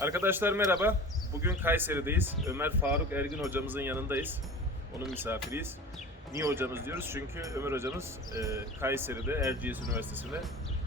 Arkadaşlar merhaba. Bugün Kayseri'deyiz. Ömer Faruk Ergin hocamızın yanındayız. Onun misafiriyiz. Niye hocamız diyoruz? Çünkü Ömer hocamız e, Kayseri'de Erciyes Üniversitesi'nde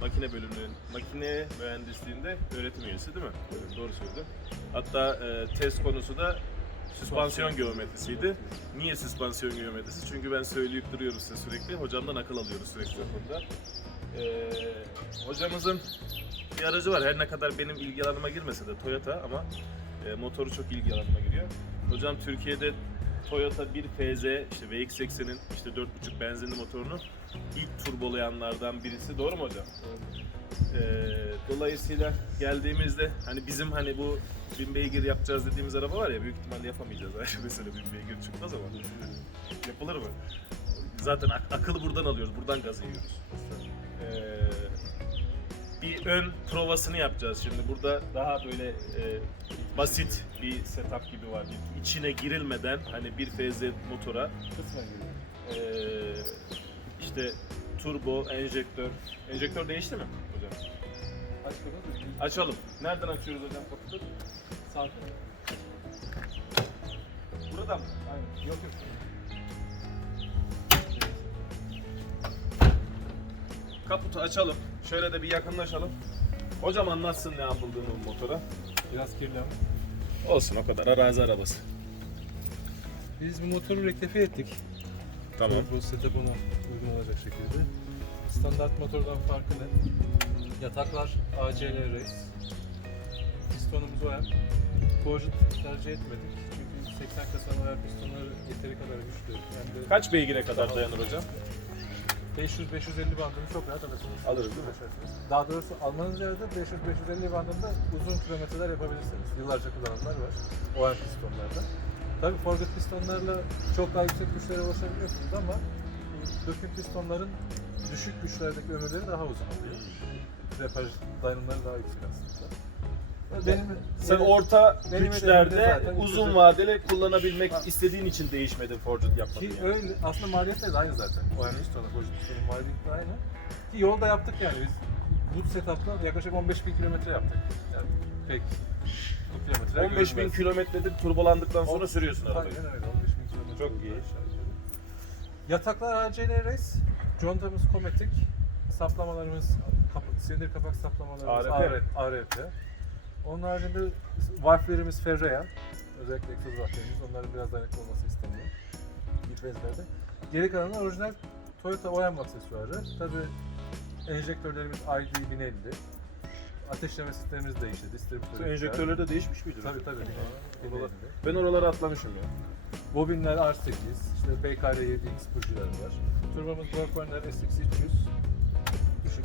makine bölümünün, makine mühendisliğinde öğretim üyesi değil mi? Evet, doğru söyledim. Hatta e, test konusu da süspansiyon geometrisiydi. Niye süspansiyon geometrisi? Çünkü ben söyleyip duruyorum size sürekli. Hocamdan akıl alıyoruz sürekli o konuda. E, hocamızın bir aracı var. Her ne kadar benim ilgi alanıma girmese de Toyota ama e, motoru çok ilgi alanıma giriyor. Hocam Türkiye'de Toyota 1 FZ işte VX80'in işte 4.5 benzinli motorunu ilk turbolayanlardan birisi. Doğru mu hocam? E, dolayısıyla geldiğimizde hani bizim hani bu 1000 beygir yapacağız dediğimiz araba var ya büyük ihtimalle yapamayacağız. Mesele 1000 beygir çıkmaz ama yapılır mı? Zaten ak- akıllı buradan alıyoruz, buradan gaz yiyoruz. Ee, bir ön provasını yapacağız şimdi. Burada daha böyle e, basit bir setup gibi var. İçine girilmeden hani bir FZ motora Kısmen e, işte turbo, enjektör. Enjektör değişti mi hocam? Açalım. Nereden açıyoruz hocam kaputu? Sağ taraf. Burada mı? Aynen. Yok yok. Kaputu açalım. Şöyle de bir yakınlaşalım. Hocam anlatsın ne yapıldığını bu motora. Biraz kirli ama. Olsun o kadar arazi arabası. Biz bu motoru rektifiye ettik. Tamam. Bu setup ona uygun olacak şekilde. Standart motordan farkı ne? Yataklar ACL race. Pistonumuz o hem. Forged tercih etmedik. Çünkü 80 kasa ayar pistonları yeteri kadar güçlü. De Kaç beygire kadar dayanır hocam? 500-550 bandını çok rahat alırsınız. Alırız değil mi? Daha doğrusu almanız yerde 500-550 bandında uzun kilometreler yapabilirsiniz. Yıllarca kullananlar var. OR pistonlarda. Tabii forget pistonlarla çok daha yüksek güçlere ulaşabiliyorsunuz ama döküm pistonların düşük güçlerdeki ömürleri daha uzun oluyor. Depaj dayanımları daha yüksek aslında. Benim, Sen benim- orta benim güçlerde zaten uzun 300 vadeli kullanabilmek Ha. istediğin için değişmedin Forged yapmadın Ki yani. öyle aslında maliyetleri de aynı zaten. OR pistonu, forget pistonun maliyeti de aynı. Ki yolda yaptık yani biz bu setup'la yaklaşık 15 bin kilometre yaptık. Yani pek bu kilometre 15 bin kilometredir turbolandıktan sonra sürüyorsun arabayı. Aynen öyle 15 bin kilometre. Çok iyi. Yataklar ACL Race, contamız Cometic, saplamalarımız, kap silindir kapak saplamalarımız ARP. ARP. ARP. Onun haricinde valflerimiz Ferrea. Özellikle egzoz valflerimiz. Onların biraz dayanıklı olması isteniyor. Gitmezlerde. Geri kalanı orijinal Toyota OEM aksesuarı. Tabi enjektörlerimiz ID 1050. Ateşleme sistemimiz değişti. Distribütör. Enjektörleri de değişmiş miydi? Tabii tabii. Oralar- Ben oraları atlamışım ya. Bobinler R8, işte BKR 7X bujiler var. Turbomuz Workman'lar SX300.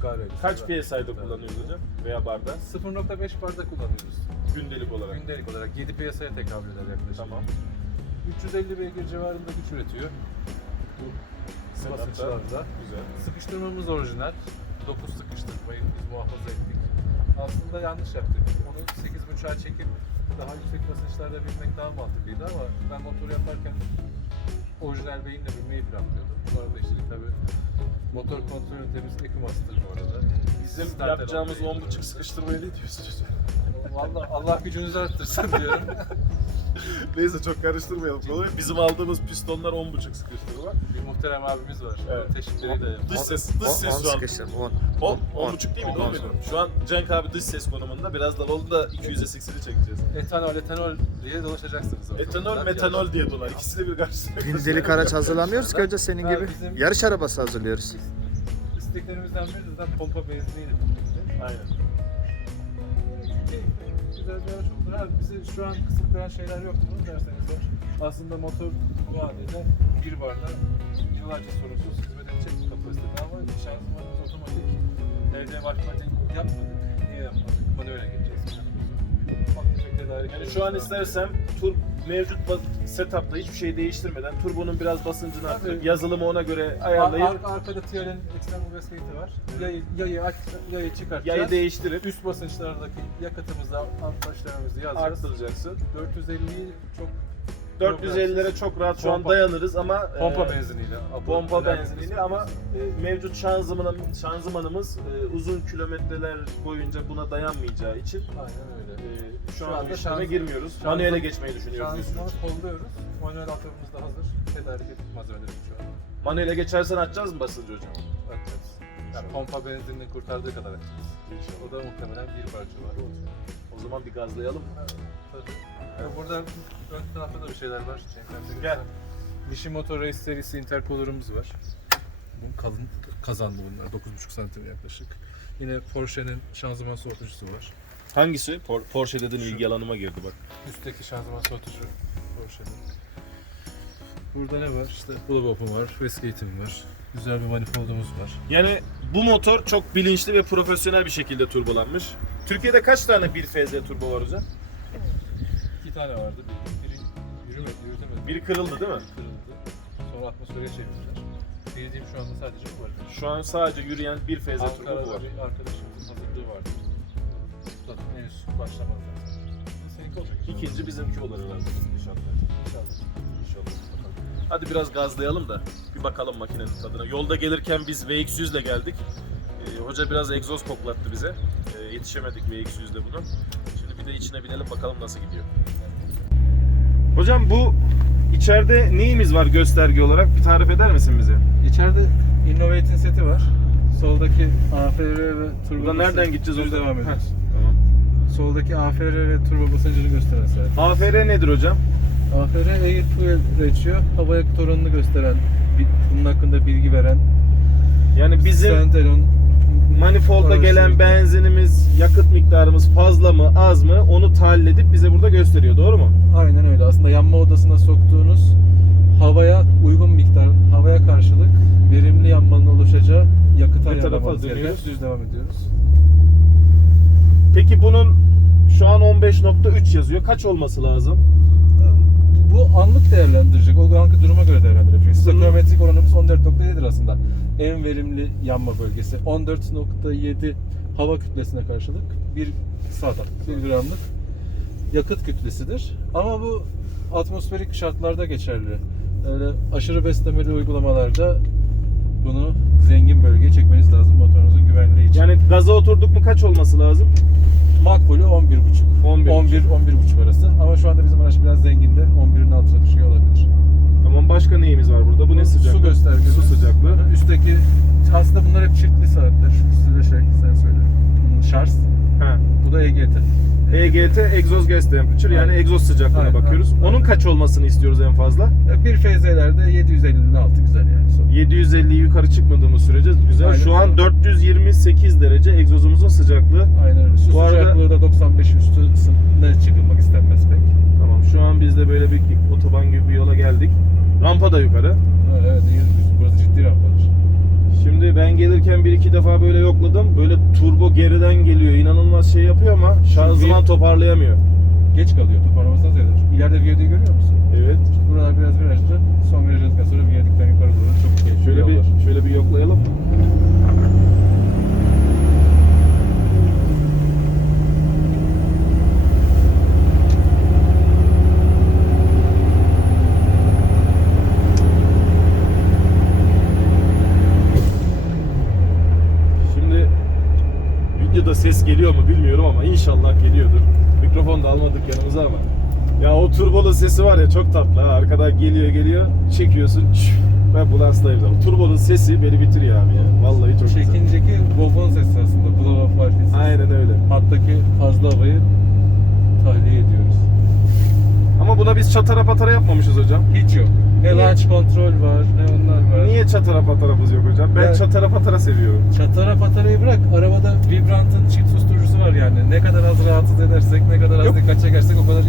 AR'li. Kaç PSI'de kullanıyoruz hocam? Veya barda? 0.5 barda kullanıyoruz. Gündelik olarak. Gündelik olarak 7 PSI'ye tekabül eder yaklaşık. Tamam. 350 beygir civarında güç üretiyor. Bu basınçlarda. Güzel. Sıkıştırmamız orijinal. 9 sıkıştırmayı biz muhafaza ettik. Aslında yanlış yaptık. Onu 8.5'a çekip daha yüksek basınçlarda binmek daha mantıklıydı ama ben motor yaparken orijinal beyinle binmeyi planlıyordum. Bu arada işte tabii motor kontrol ünitemiz Ecomaster bu arada. Bizim Starter yapacağımız oluyor. 10.5 sıkıştırmaya ne diyorsunuz? Vallahi Allah gücünüzü arttırsın diyorum. Neyse çok karıştırmayalım konuyu. Bizim aldığımız pistonlar 10.5 sıkıştırma. Bir muhterem abimiz var. Evet. Teşekkürleri de Dış ses, dış ses şu an. sıkıştır, 10. 10, 10.5 değil miydi? 10 muydu? Şu an Cenk abi dış ses konumunda. Birazdan oldu da 200'e 80'i çekeceğiz. Etanol, etanol diye dolaşacaksınız. ortalıkta. Etanol, metanol diye dolar. İkisini bir karşılıyor. Gündelik araç hazırlamıyoruz ki önce senin gibi. bizim- Yarış arabası hazırlıyoruz. İsteklerimizden biri de pompa benziniyle. Aynen. Keyifli, güzel bir araç olur. Abi bizi şu an kısıtlayan şeyler yok mu derseniz var. Aslında motor vadede bir barda yıllarca sorunsuz hizmet edecek kapasitede ama otomatik. Evde başmatik yapmadık. Niye yapmadık? Geçeceğiz. Ufak tefek tedariklerimiz Yani şu an istersem tur mevcut setup'ta hiçbir şey değiştirmeden turbonun biraz basıncını arttırıp yazılımı ona göre Ar- ayarlayıp ar- arkada TR'nin ekstrem USB gate'i var. Yayı, yayı, yayı çıkartacağız. yayı değiştirip Üst basınçlardaki yakıtımızı, alt taşlarımızı yazacağız. arttıracaksın. 450'yi çok 450'lere çok rahat şu an Pompa- dayanırız ama pompa e, benziniyle. pompa önemli benzinliği kısmı ama e, mevcut şanzımanım, şanzımanımız e, uzun kilometreler boyunca buna dayanmayacağı için Aynen öyle. e, Şu, Şu an anda işleme şanzı- girmiyoruz. şanzı- Manuele geçmeyi düşünüyoruz. Şanzımanı kolluyoruz. Manuel atımımız da hazır. Tedarik ettik malzemeleri şu an. Manuele geçersen açacağız mı basıncı hocam? Atacağız. Yani pompa benzinini kurtardığı kadar atacağız. O da muhtemelen bir parça var olacak. O zaman bir gazlayalım. Yani burada ön tarafta da bir şeyler var. Gel. göstereyim. Nishimoto Race serisi intercooler'ımız var. Bu kalın kazanlı bunlar. 9,5 santim yaklaşık. Yine Porsche'nin şanzıman soğutucusu var. Hangisi? Porsche dedin ilgi alanıma girdi bak. Üstteki şanzıman soğutucu Porsche'nin. Burada ne var? İşte blow up'um var, wastegate'im var. Güzel bir manifoldumuz var. Yani bu motor çok bilinçli ve profesyonel bir şekilde turbolanmış. Türkiye'de kaç tane 1 FZ turbo var hocam? İki tane vardı. Biri yürümedi, yürütemedi. Biri kırıldı değil mi? kırıldı. Sonra atmosfere çevirdiler. Bildiğim şu anda sadece bu var. Şu an sadece yürüyen 1 FZ turbo bu Ankara'da var. bir arkadaşımızın hazırlığı vardı. Zaten henüz başlamadı zaten. Seninki olacak. İkinci bizimki olur herhalde inşallah. İnşallah. İnşallah. Bakalım. Hadi biraz gazlayalım da bir bakalım makinenin tadına. Yolda gelirken biz VX100 ile geldik. Ee, hoca biraz egzoz koklattı bize. Ee, yetişemedik VX100 ile bunu. Şimdi bir de içine binelim bakalım nasıl gidiyor. Hocam bu içeride neyimiz var gösterge olarak? Bir tarif eder misin bize? İçeride Innovate'in seti var. Soldaki AFR ve turbo Buradan nereden gideceğiz? Oradan? devam ediyoruz. Tamam. Soldaki AFR ve turbo basıncını gösteren saat. AFR nedir hocam? AFR Air Fuel Ratio, hava yakıt oranını gösteren, bunun hakkında bilgi veren, Yani bizim Standalone manifolda gelen benzinimiz, yakıt miktarımız fazla mı az mı onu tahlil edip bize burada gösteriyor. Doğru mu? Aynen öyle. Aslında yanma odasına soktuğunuz havaya uygun miktar, havaya karşılık verimli yanmanın oluşacağı yakıt Bir tarafa dönüyoruz. düz devam ediyoruz. Peki bunun şu an 15.3 yazıyor. Kaç olması lazım? Bu anlık değerlendirecek. O anki duruma göre değerlendirecek. Stoichiometric oranımız 14.7'dir aslında. En verimli yanma bölgesi. 14.7 hava kütlesine karşılık bir sağdan 1 gramlık yakıt kütlesidir. Ama bu atmosferik şartlarda geçerli. Öyle aşırı beslemeli uygulamalarda bunu zengin bölgeye çekmeniz lazım motorunuzun güvenliği için. Yani gaza oturduk mu kaç olması lazım? Makbulü 11.5. 11. 11 11.5 arası. Ama şu anda bizim araç biraz zenginde. 11'in altına düşüyor olabilir. Tamam başka neyimiz var burada? Bu ne sıcaklığı? Su göstergesi. Su sıcaklığı. Üstteki aslında bunlar hep çiftli saatler. Üstü de şey sen söyle. Hmm, Şarj. Ha. Bu da E EGT. EGT egzoz gas temperature yani egzoz sıcaklığına Aynen, bakıyoruz. aynen. Onun kaç olmasını istiyoruz en fazla? Ya Bir FZ'lerde 750'nin altı güzel yani. Son. 750 yukarı çıkmadığımız sürece güzel. Aynen Şu an öyle. 428 derece egzozumuzun sıcaklığı. Aynen öyle. Su Bu arada- sıcaklığı da 95 üstü ısınma çıkılmak istenmez pek. Tamam şu an biz de böyle bir otoban gibi bir yola geldik. Rampa da yukarı. Evet, evet iyi. burası ciddi rampadır. Şimdi ben gelirken bir iki defa böyle yokladım. Böyle turbo geriden geliyor. inanılmaz şey yapıyor ama şanzıman toparlayamıyor. Geç kalıyor toparlamasına ziyade. İleride viyadüğü görüyor musun? Evet. Buralar biraz virajlı. Son virajdan sonra viyadükten yukarı doğru çok keyifli Şöyle bir şöyle bir yoklayalım. Şimdi videoda ses geliyor mu bilmiyorum ama inşallah geliyordur. Mikrofon da almadık yanımıza ama. Ya o turbolu sesi var ya çok tatlı ha. Arkadan geliyor geliyor çekiyorsun. çüş, Ben bulanstayım zaten. Turbonun sesi beni bitiriyor abi ya. Vallahi çok güzel. Çekinceki bobon sesi aslında. Blow var sesi. Aynen öyle. Hattaki fazla havayı tahliye ediyoruz. Ama buna biz çatara patara yapmamışız hocam. Hiç yok. Ne launch kontrol var, ne onlar var. Niye çatara pataramız yok hocam? Ben Ya- çatara patara seviyorum. Çatara patarayı bırak, arabada vibrantın çift susturucusu var yani. Ne kadar az rahatsız edersek, ne kadar az Yok. dikkat çekersek o kadar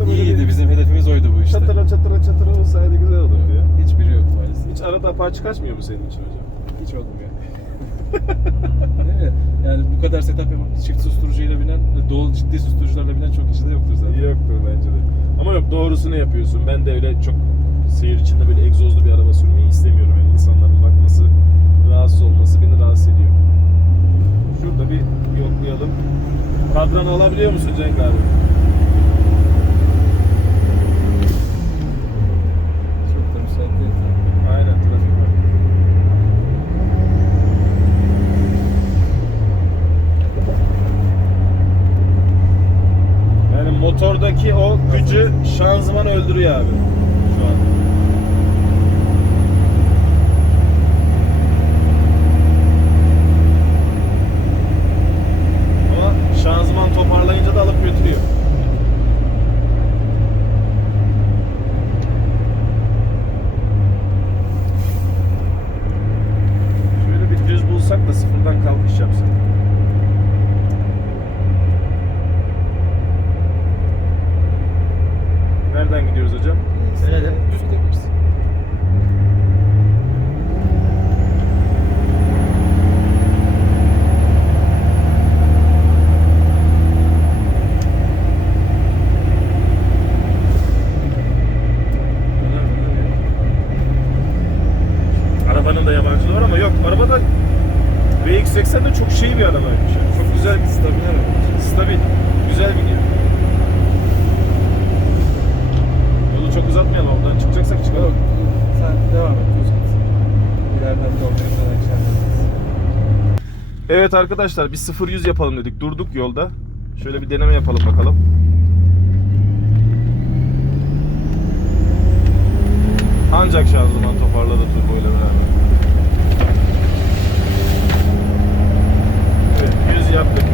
Böyle iyiydi. bir Bizim hedefimiz oydu bu işte. Çatara çatara çatara olsaydı güzel olurdu ya. Hiçbiri yok maalesef. Hiç arada apaçı kaçmıyor mu senin için hocam? Hiç olmuyor. Değil mi? Yani bu kadar setup yapıp çift susturucuyla binen, dolu ciddi susturucularla binen çok kişi de yoktur zaten. Yoktur bence de. Ama yok doğrusunu yapıyorsun. Ben de öyle çok seyir içinde böyle egzozlu bir araba sürmeyi istemiyorum. Yani insanların bakması, rahatsız olması beni rahatsız ediyor. Şurada bir yoklayalım. Kadran alabiliyor musun Cenk abi? Aynen trafik var. motordaki o gücü şanzıman öldürüyor abi şu an. Ama şanzıman toparlayınca da alıp götürüyor. Şöyle bir düz bulsak da sıfırdan kalkış yapsak. Nereden gidiyoruz hocam? Nereden? Düz gidebiliriz. Arabanın da yabancılığı var ama yok. Arabada VX80 de çok şey bir arabaymış. Yani. Çok güzel, stabil araba. Stabil. Güzel gidiyor. Yolu çok uzatmayalım. Oradan çıkacaksak Yok, çıkalım. sen devam et, düz git. İleriden de ortaya sana işaretleriz. Evet arkadaşlar biz 0-100 yapalım dedik. Durduk yolda. Şöyle bir deneme yapalım bakalım. Ancak şanzıman toparladı turbo ile beraber. Evet 100 yaptık.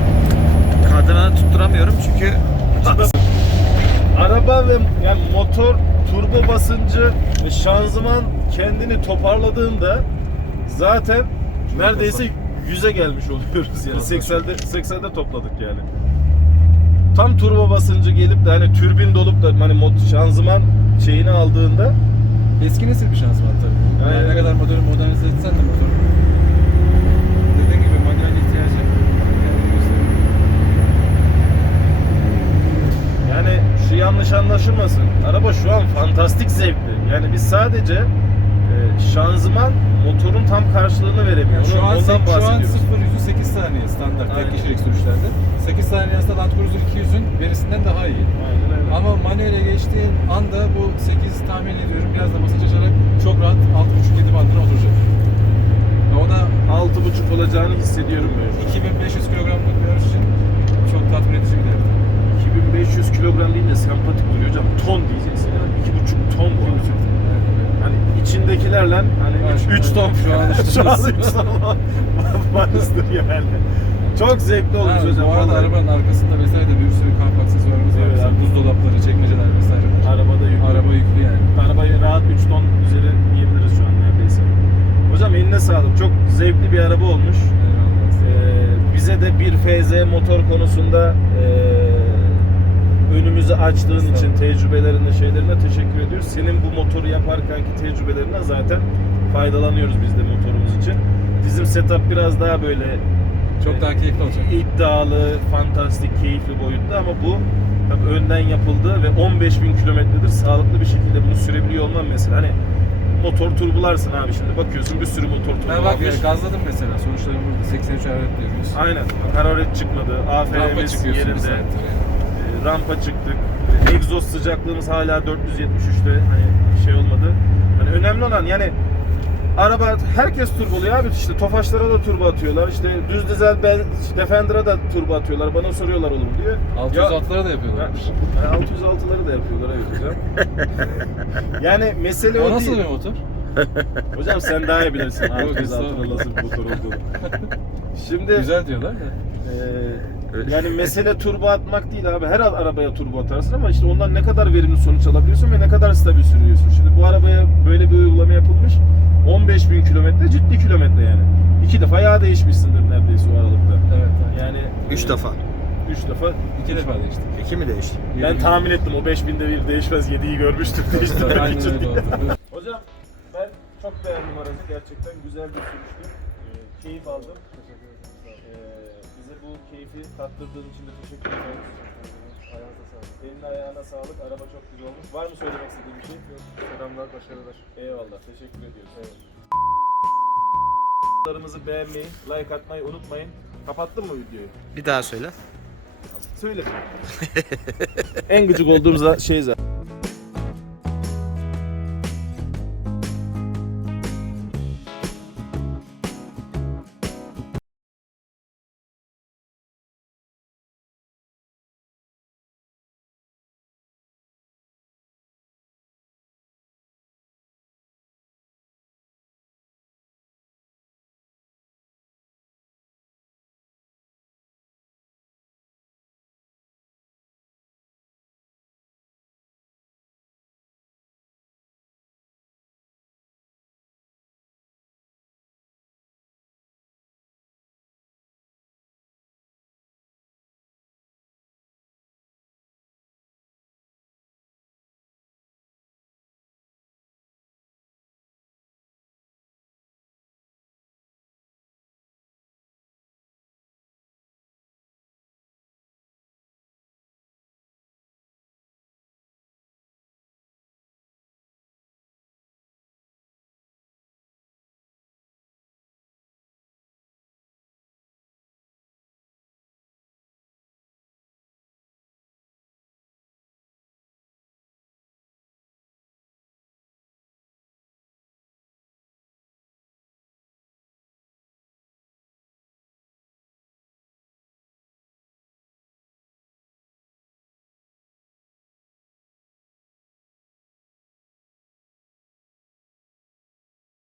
Kadına tutturamıyorum çünkü Araba ve yani motor turbo basıncı ve şanzıman kendini toparladığında zaten neredeyse 100'e gelmiş oluyoruz yani Fazla 80'de 80'de topladık yani. Tam turbo basıncı gelip de hani türbin dolup da hani mod, şanzıman şeyini aldığında Eski nesil bir şanzıman tabii. Yani Aynen. ne kadar modern modernize etsen de motor. Dediğim gibi manuel ihtiyacı kendini gösteriyor. yani şu yanlış anlaşılmasın. Araba şu an fantastik zevkli. Yani biz sadece e, şanzıman motorun tam karşılığını veremiyor. Yani şu an, ondan şu an bahsediyoruz. 0 yüzü 8 saniye standart Aynen. tek kişilik sürüşlerde. 8 saniye aslında Land Cruiser 200'ün verisinden daha iyi. Aynen öyle. Ama manuele geçtiğin anda bu 8 tahmin ediyorum biraz da basınç açarak çok rahat 6.5-7 bandına oturacak. Ve o da 6.5 olacağını hissediyorum böyle. 2500 kilogramlık bir araç için çok tatmin edici bir değer. 2500 kilogram değil de sempatik duruyor hocam. Ton diyeceksin yani. 2,5 ton bu. Hani içindekilerle hani Evet, 3 ton şu an şu an ton. 3 ton varızdır yani. Çok zevkli olmuş hocam. bu arada arabanın arkasında vesaire de bir sürü kamp aksesuarımız var. Evet, buzdolapları, çekmeceler vesaire. Arabada yüklü. Araba yüklü yani. Arabayı rahat 3 ton üzeri diyebiliriz şu an neredeyse. Hocam eline sağlık. Çok zevkli bir araba olmuş. Ee, bize de bir FZ motor konusunda ee, önümüzü açtığın için tecrübelerine şeylerine teşekkür ediyoruz. Senin bu motoru yaparkenki tecrübelerinden zaten faydalanıyoruz biz de motorumuz için. Bizim setup biraz daha böyle Çok e, daha keyifli olacak. iddialı, fantastik, keyifli boyutta ama bu tabii önden yapıldı ve 15 bin kilometredir sağlıklı bir şekilde bunu sürebiliyor olman mesela. Hani motor turbularsın abi şimdi bakıyorsun bir sürü motor Ha bak turbulanmış. ya, gazladım mesela. Sonuçları burada 83 hararet diyoruz. Aynen. Hararet çıkmadı. AFR'miz yerinde. yani. E, rampa çıktık. E, Egzoz sıcaklığımız hala 473'te. Hani şey olmadı. Hani önemli olan yani araba herkes turboluyor abi işte Tofaşlara da turbo atıyorlar işte düz dizel ben Defender'a da turbo atıyorlar bana soruyorlar olur mu diye. 606'lara da Ya, yapıyorlar. yani 606'ları da yapıyorlar evet hocam. yani mesele o, O nasıl değil. bir motor? Hocam sen daha iyi bilirsin Yok, 606'ların estağfurullah. nasıl bir motor olduğunu. Şimdi Güzel diyorlar da. Ee, yani mesele turbo atmak değil abi. Her arabaya turbo atarsın ama işte ondan ne kadar verimli sonuç alabiliyorsun ve ne kadar stabil sürüyorsun. Şimdi bu arabaya böyle bir uygulama yapılmış. 15 bin kilometre ciddi kilometre yani. İki defa yağ değişmişsindir neredeyse o aralıkta. Evet. evet. Yani 3 e, defa. Üç defa. İki defa değiştik. 2 mi değişti? Ben tahmin ettim o 5000'de bir değişmez 7'yi görmüştüm değiştirmek Aynen öyle oldu. Hocam ben çok beğendim aracı. Gerçekten güzel bir sürüştü. Ee, keyif aldım. Bize bu keyfi tattırdığın için de teşekkür ederim. Ayağınıza sağlık. Eline ayağına sağlık. Araba çok güzel olmuş. Var mı söylemek istediğin bir şey? Yok. Selamlar, başarılar. Eyvallah. Teşekkür ediyoruz. Eyvallah. beğenmeyi, like atmayı unutmayın. Kapattın mı videoyu? Bir daha söyle. Söyle. en gıcık olduğumuz şey zaten.